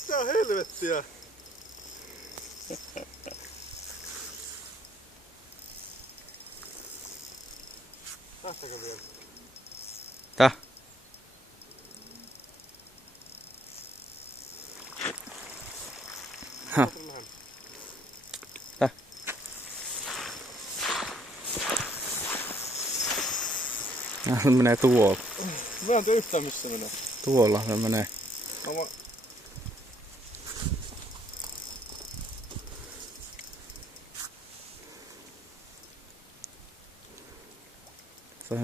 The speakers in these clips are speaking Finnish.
Mitä helvettiä? Tästäkö vielä? Täh? Täh? Se menee tuolla. Mä en tiedä yhtään missä se menee. Tuolla se menee.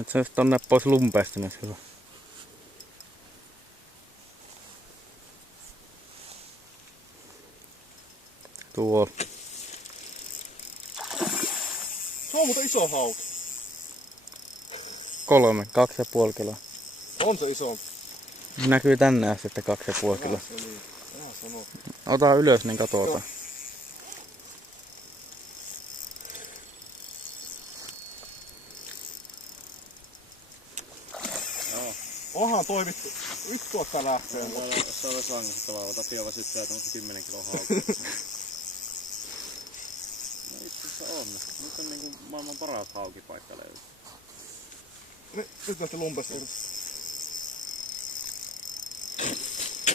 Se olisi tonne pois lumpeesta, niin hyvä. Tuolla. Se on muuten iso hauki. 2,5 kiloa. On se iso. Näkyy tänne asti, että 2,5 kiloa. Ota ylös, niin katsotaan. Onhan toimittu. Yksi tuottaa lähtee. Se olisi langastettavaa, ota piova syttää tämmöistä 10 kiloa haukua. No itse asiassa on. Nyt on niinku maailman paras haukipaikka löytyy. Nyt näistä lumpesta.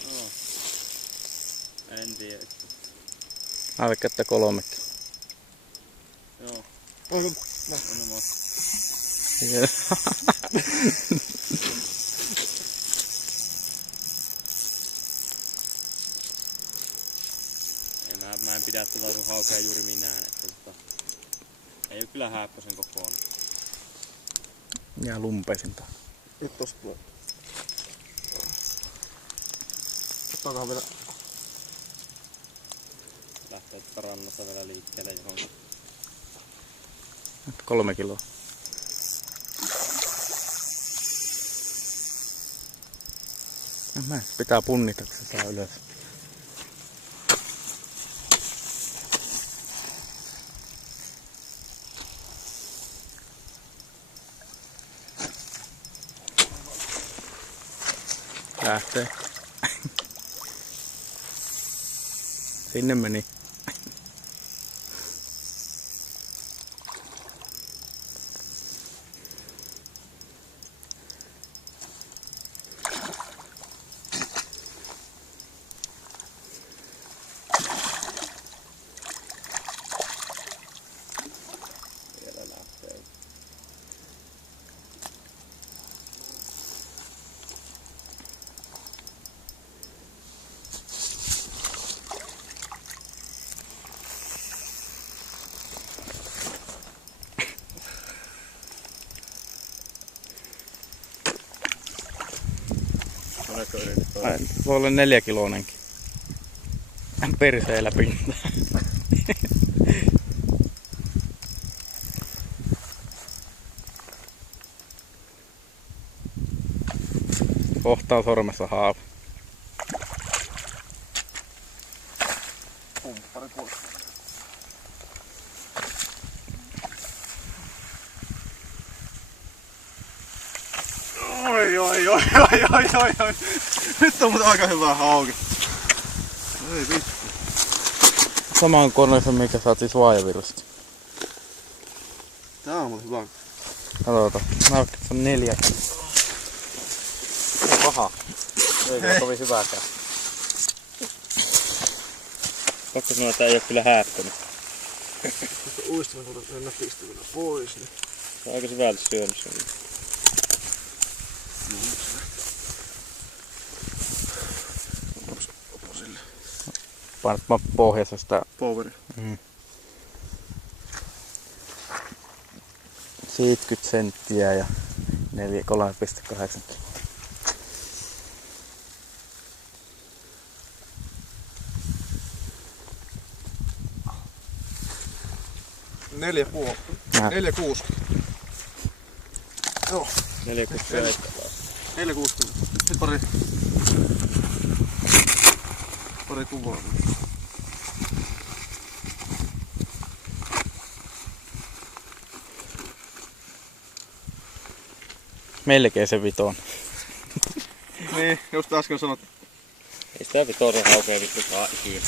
No. En tiedä. Mä veikkaan, että 3 kiloa. Joo. Onko? On Mä en pidä tuota sun haukea juuri minään, että ei oo kyllä hääppösen kokoon. Ja lumpeisinta. Nyt tosta tulee. Ottaakohan vielä. Lähtee tuosta rannasta vielä liikkeelle johonkin. 3 kiloa. Mä pitää punnita, kun se saa ylös. Lähtee. Sinne meni. Vielä lähtee. Voi olla 4 kiloinenkin. Perseellä pinta. Kohtaa sormessa haava. Pumppari pois. Oi. Nyt on mut aika hyvä hauki. Ei vittu. Samaan koneeseen, mikä saat siis vaajavirusta. Tää on mut hyvä. Katsotaan. Mä vaikka se on 4 kiloa. Ei paha. Ei ole kovin hyvääkään. Pakko sanoa, että ei oo kyllä hääppänyt. Uistimen tuolta mennä pistämään pois. Niin. Se on aika syvältä syönyt sen. Painat pohjassa sitä Poweri. 70 senttiä ja 3,8 kiloa. Neljä puoli. 4,60. Joo. 4,60. Sitten pari kuvaa. Melkein se 5. Niin, just äsken sanot. Ei sitä vitoisen haukea vittu saa ikinä.